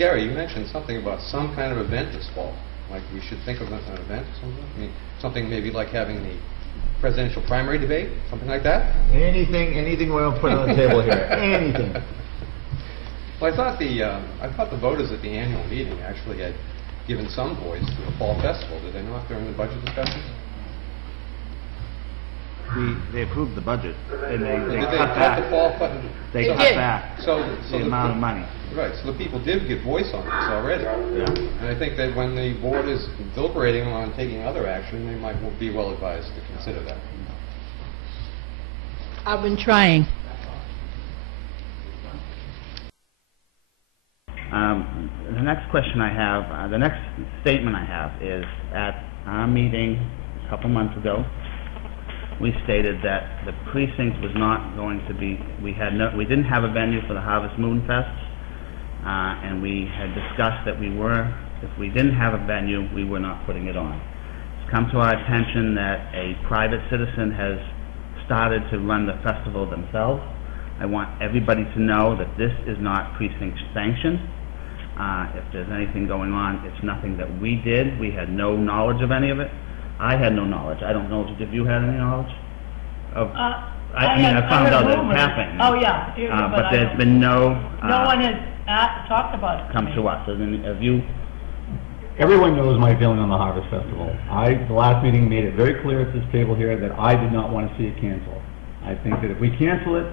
Gary, you mentioned something about some kind of event this fall. Like we should think of an event or something? I mean, something maybe like having the presidential primary debate, something like that? Anything we're going to put on the table here. Anything. Well, I thought the voters at the annual meeting actually had given some voice to the fall festival, did they not, during the budget discussions? They approved the budget, and they Did cut back. They cut back the amount of money. Right, so the people did give voice on this already. Yeah. And I think that when the board is deliberating on taking other action, they might be well advised to consider that. I've been trying. The next question I have, the next statement I have is at our meeting a couple months ago, we stated that the precinct was not going to be, we didn't have a venue for the Harvest Moon Fest, and we had discussed that if we didn't have a venue, we were not putting it on. It's come to our attention that a private citizen has started to run the festival themselves. I want everybody to know that this is not precinct sanctioned. If there's anything going on, it's nothing that we did. We had no knowledge of any of it. I had no knowledge. I don't know if you had any knowledge of. I found out that it happened. Oh yeah, but there's been no. No one has talked about it. Come to us. Have you? Everyone knows my feeling on the Harvest Festival. The last meeting made it very clear at this table here that I did not want to see it canceled. I think that if we cancel it,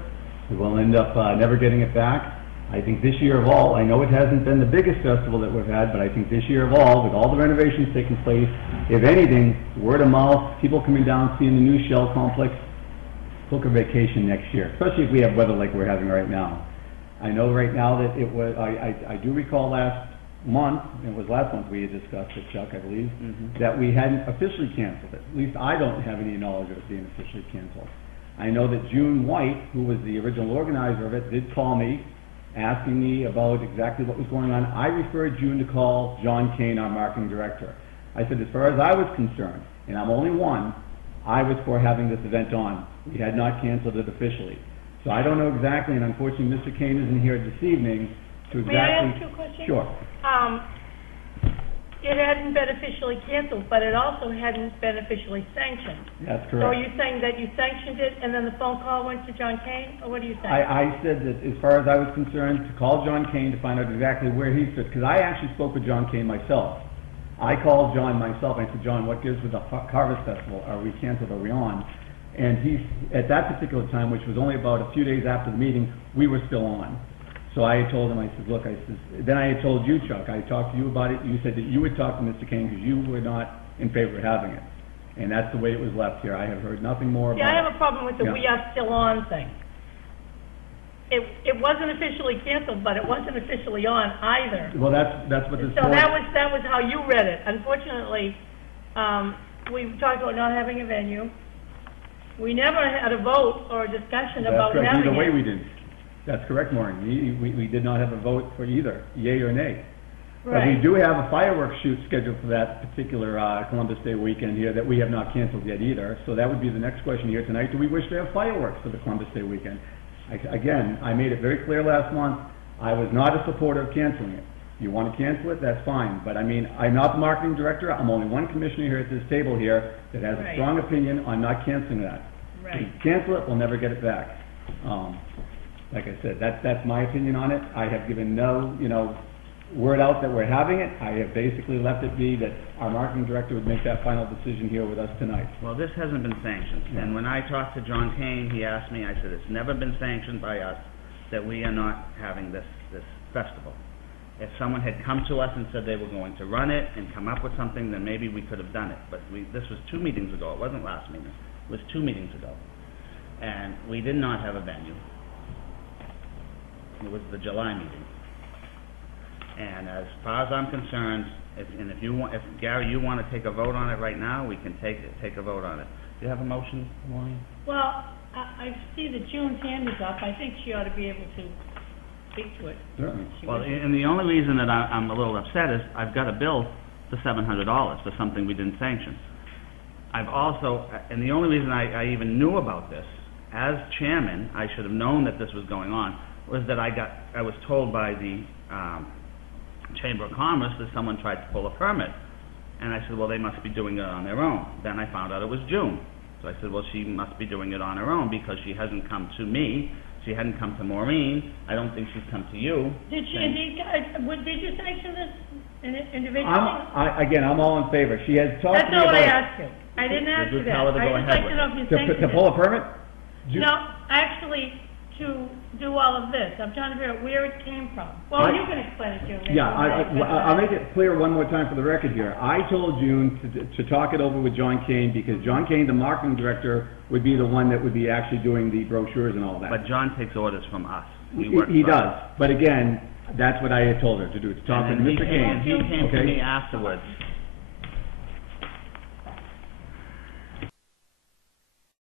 we will end up never getting it back. I think this year of all, I know it hasn't been the biggest festival that we've had, but I think this year of all, with all the renovations taking place, if anything, word of mouth, people coming down, seeing the new Shell complex, book a vacation next year, especially if we have weather like we're having right now. I know right now that it was, I do recall last month we had discussed it, Chuck, I believe, that we hadn't officially canceled it. At least I don't have any knowledge of it being officially canceled. I know that June White, who was the original organizer of it, did call me, asking me about exactly what was going on. I referred June to call John Kane, our marketing director. I said, as far as I was concerned, and I'm only one, I was for having this event on. We had not canceled it officially. So I don't know exactly, and unfortunately Mr. Kane isn't here this evening to exactly... May I ask you a question? Sure. It hadn't been officially canceled, but it also hadn't been officially sanctioned. That's correct. So are you saying that you sanctioned it and then the phone call went to John Kane, or what are you saying? I said that as far as I was concerned, to call John Kane to find out exactly where he stood, because I actually spoke with John Kane myself. I called John myself, and I said, John, what gives with the Harvest Festival? Are we canceled? Are we on? And at that particular time, which was only about a few days after the meeting, we were still on. So I had told him, I said, look, then I had told you, Chuck, I talked to you about it. You said that you would talk to Mr. Kane because you were not in favor of having it. And that's the way it was left here. I have heard nothing more about it. I have a problem with the we are still on thing. It wasn't officially canceled, but it wasn't officially on either. Well, that's what this So that was how you read it. Unfortunately, we talked about not having a venue. We never had a vote or a discussion about having it. Either way we didn't. That's correct, Maureen. We did not have a vote for either, yay or nay. Right. But we do have a fireworks shoot scheduled for that particular Columbus Day weekend here that we have not canceled yet either. So that would be the next question here tonight. Do we wish to have fireworks for the Columbus Day weekend? Again, I made it very clear last month, I was not a supporter of canceling it. You want to cancel it, that's fine. But I mean, I'm not the marketing director. I'm only one commissioner here at this table here that has a strong opinion on not canceling that. If you cancel it, we'll never get it back. Like I said, that's my opinion on it. I have given no, word out that we're having it. I have basically left it be that our marketing director would make that final decision here with us tonight. Well, this hasn't been sanctioned. Yeah. And when I talked to John Kane, he asked me, I said, it's never been sanctioned by us that we are not having this festival. If someone had come to us and said they were going to run it and come up with something, then maybe we could have done it. But this was 2 meetings ago. It wasn't last meeting. It was 2 meetings ago. And we did not have a venue. It was the July meeting. And as far as I'm concerned, if Gary, you want to take a vote on it right now, we can take a vote on it. Do you have a motion, Maureen? Well, I see that June's hand is up. I think she ought to be able to speak to it. Certainly. Well, and the only reason that I'm a little upset is I've got a bill for $700 for something we didn't sanction. I've also, and the only reason I even knew about this, as chairman, I should have known that this was going on, was that I was told by the Chamber of Commerce that someone tried to pull a permit. And I said, well, they must be doing it on their own. Then I found out it was June. So I said, well, she must be doing it on her own because she hasn't come to me. She hadn't come to Maureen. I don't think she's come to you. Did she, saying- did you sanction this individually? Again, I'm all in favor. She has talked That's to me not what I about asked you. I didn't ask Did you you tell her that. to go I just ahead like to with know if you to sanctioned to it. pull a permit. No, actually, to do all of this. I'm trying to figure out where it came from. Well, you can explain it, June. Yeah, I'll make it clear one more time for the record here. I told June to talk it over with John Kane, because John Kane, the marketing director, would be the one that would be actually doing the brochures and all that. But John takes orders from us. We He work he for does, but again, that's what I had told her to do, to talk with And then Mr. Kane. he came to okay? me afterwards